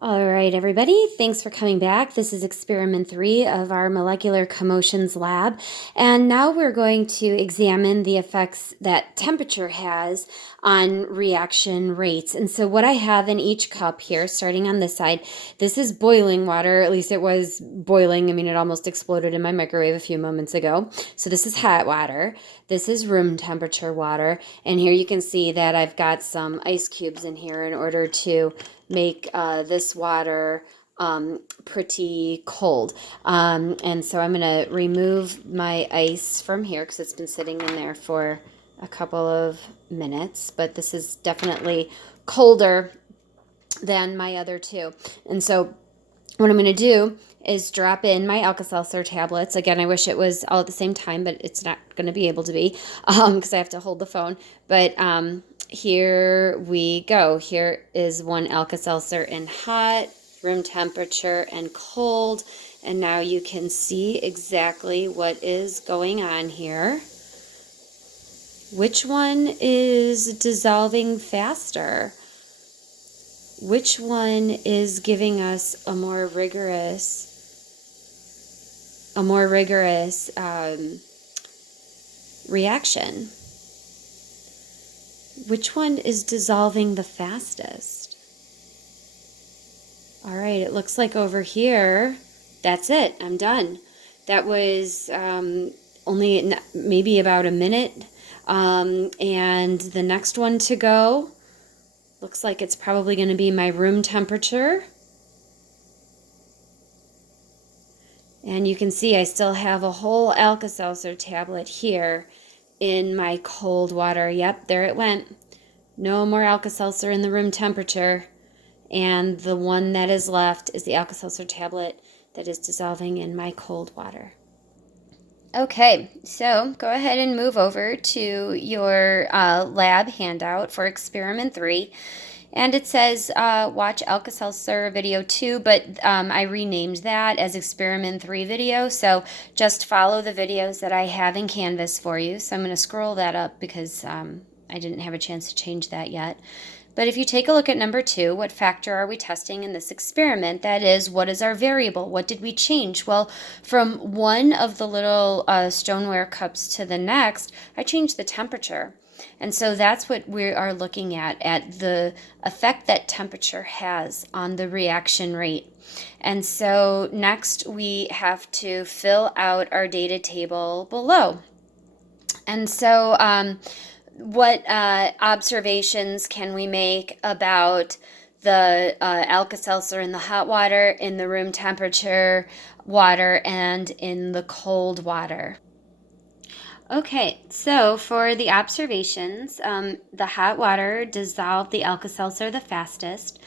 All right, everybody, thanks for coming back. This is experiment 3 of our molecular commotions lab. And now we're going to examine the effects that temperature has on reaction rates. And so what I have in each cup here, starting on this side, this is boiling water. At least it was boiling. I mean, it almost exploded in my microwave a few moments ago. So this is hot water. This is room temperature water. And here you can see that I've got some ice cubes in here in order to make this water pretty cold. And so I'm going to remove my ice from here because it's been sitting in there for a couple of minutes, but this is definitely colder than my other two. And so what I'm going to do is drop in my Alka-Seltzer tablets. Again, I wish it was all at the same time, but it's not going to be able to be because I have to hold the phone. But here we go. Here is one Alka-Seltzer in hot, room temperature, and cold. And now you can see exactly what is going on here. Which one is dissolving faster? Which one is giving us a more rigorous reaction? Which one is dissolving the fastest? All right, it looks like over here, that's it. I'm done. That was only maybe about a minute. And the next one to go looks like it's probably going to be my room temperature. And you can see I still have a whole Alka-Seltzer tablet here in my cold water. Yep, there it went. No more Alka-Seltzer in the room temperature. And the one that is left is the Alka-Seltzer tablet that is dissolving in my cold water. Okay, so go ahead and move over to your lab handout for experiment 3. And it says watch Alka-Seltzer video 2, but I renamed that as experiment 3 video. So just follow the videos that I have in Canvas for you. So I'm going to scroll that up because I didn't have a chance to change that yet. But if you take a look at number 2, what factor are we testing in this experiment? That is, what is our variable? What did we change? Well, from one of the little stoneware cups to the next, I changed the temperature. And so that's what we are looking at the effect that temperature has on the reaction rate. And so next we have to fill out our data table below. And so what observations can we make about the Alka-Seltzer in the hot water, in the room temperature water, and in the cold water? Okay, so for the observations, the hot water dissolved the Alka-Seltzer the fastest.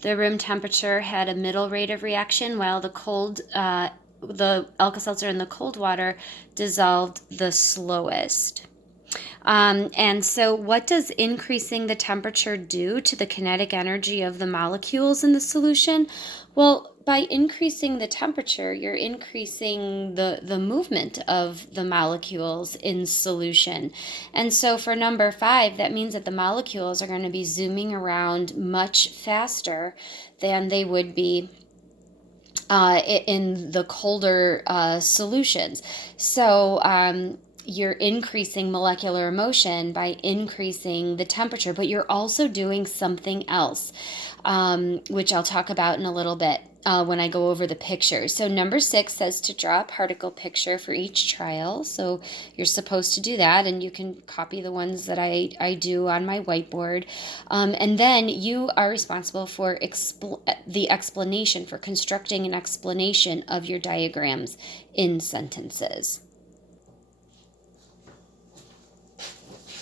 The room temperature had a middle rate of reaction, while the Alka-Seltzer in the cold water dissolved the slowest. And so what does increasing the temperature do to the kinetic energy of the molecules in the solution? Well, by increasing the temperature, you're increasing the movement of the molecules in solution. And so for number 5, that means that the molecules are going to be zooming around much faster than they would be in the colder solutions. So you're increasing molecular motion by increasing the temperature, but you're also doing something else, which I'll talk about in a little bit when I go over the pictures. So number 6 says to draw a particle picture for each trial. So you're supposed to do that, and you can copy the ones that I do on my whiteboard. And then you are responsible for the explanation, for constructing an explanation of your diagrams in sentences.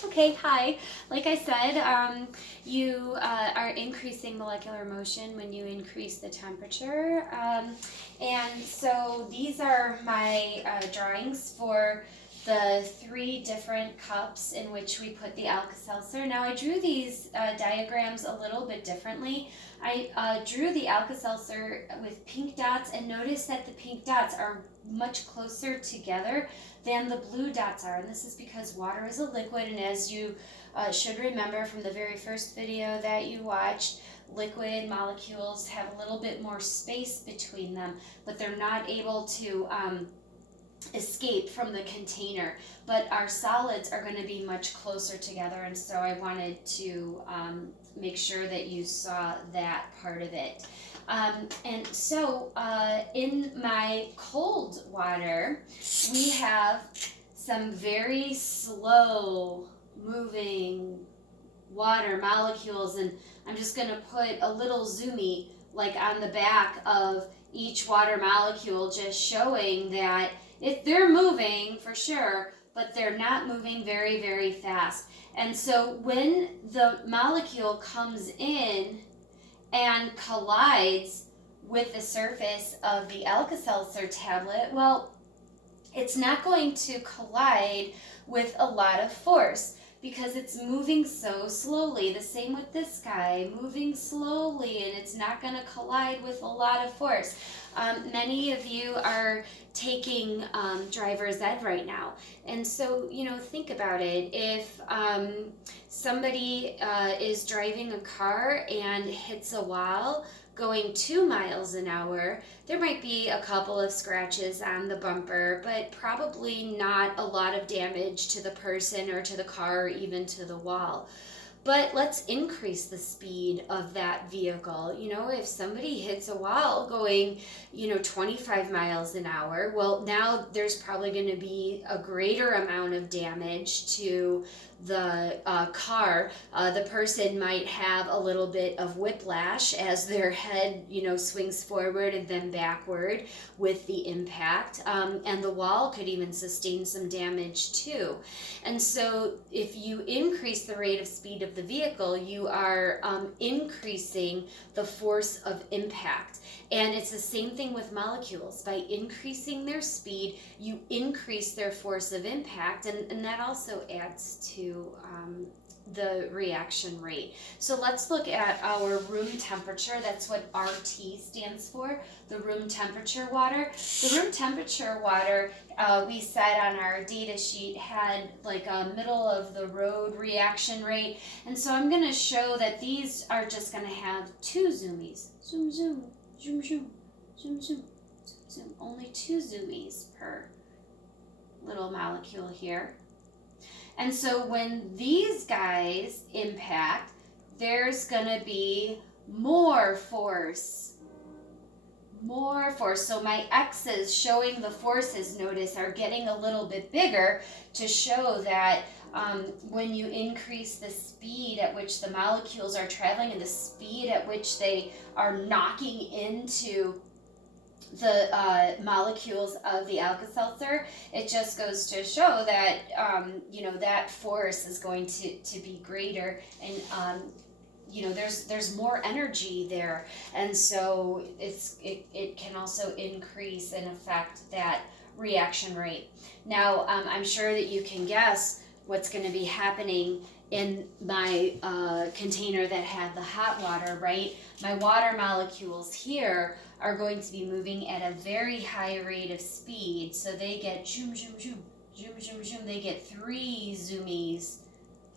Okay, hi. Like I said, you are increasing molecular motion when you increase the temperature. And so these are my drawings for the 3 different cups in which we put the Alka-Seltzer. Now I drew these diagrams a little bit differently. I drew the Alka-Seltzer with pink dots, and notice that the pink dots are much closer together than the blue dots are. And this is because water is a liquid, and as you should remember from the very first video that you watched, Liquid molecules have a little bit more space between them, but they're not able to escape from the container. But our solids are going to be much closer together, and so I wanted to make sure that you saw that part of it. And so in my cold water, we have some very slow moving water molecules, and I'm just going to put a little zoomie like on the back of each water molecule, just showing that they're moving for sure, but they're not moving very, very fast. And so when the molecule comes in and collides with the surface of the Alka-Seltzer tablet, well, it's not going to collide with a lot of force because it's moving so slowly. The same with this guy, moving slowly, and it's not going to collide with a lot of force. Many of you are taking driver's ed right now, and so think about it. If somebody is driving a car and hits a wall going 2 miles an hour, there might be a couple of scratches on the bumper, but probably not a lot of damage to the person or to the car or even to the wall. But let's increase the speed of that vehicle. If somebody hits a wall going, 25 miles an hour, well, now there's probably going to be a greater amount of damage to the car. The person might have a little bit of whiplash as their head, swings forward and then backward with the impact. And the wall could even sustain some damage too. And so if you increase the rate of speed of the vehicle, you are increasing the force of impact. And it's the same thing with molecules. By increasing their speed, you increase their force of impact, and that also adds to the reaction rate. So let's look at our room temperature. That's what RT stands for, the room temperature water. The room temperature water, we said on our data sheet, had like a middle of the road reaction rate. And so I'm going to show that these are just going to have 2 zoomies. Zoom, zoom, zoom, zoom, zoom, zoom, zoom. Only 2 zoomies per little molecule here. And so when these guys impact, there's going to be more force. More force. So my X's showing the forces, notice, are getting a little bit bigger to show that when you increase the speed at which the molecules are traveling and the speed at which they are knocking into the molecules of the Alka-Seltzer, it just goes to show that that force is going to be greater, and there's more energy there, and so it can also increase and affect that reaction rate. Now I'm sure that you can guess what's going to be happening in my container that had the hot water, right? My water molecules here are going to be moving at a very high rate of speed. So they get zoom, zoom, zoom, zoom, zoom, zoom. They get 3 zoomies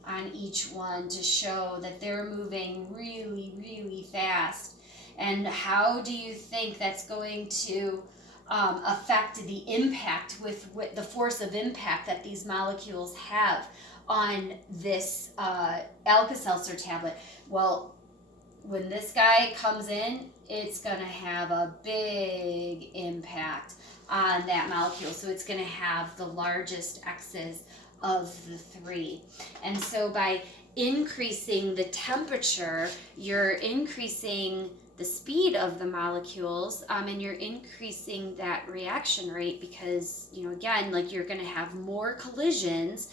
on each one to show that they're moving really, really fast. And how do you think that's going to affect the impact with the force of impact that these molecules have on this Alka-Seltzer tablet? Well, when this guy comes in, it's going to have a big impact on that molecule. So it's going to have the largest X's of the 3. And so by increasing the temperature, you're increasing the speed of the molecules, and you're increasing that reaction rate because, again, like you're going to have more collisions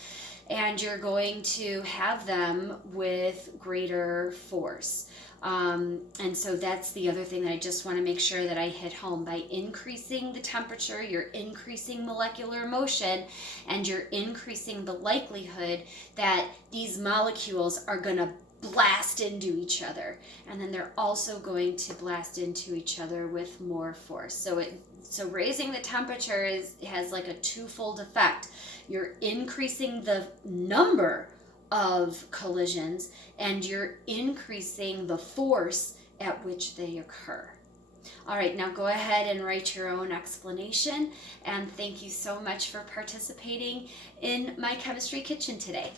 and you're going to have them with greater force. And so that's the other thing that I just want to make sure that I hit home. By increasing the temperature, you're increasing molecular motion, and you're increasing the likelihood that these molecules are going to blast into each other, and then they're also going to blast into each other with more force. So raising the temperature has like a twofold effect. You're increasing the number of collisions, and you're increasing the force at which they occur. All right, now go ahead and write your own explanation, and thank you so much for participating in my chemistry kitchen today.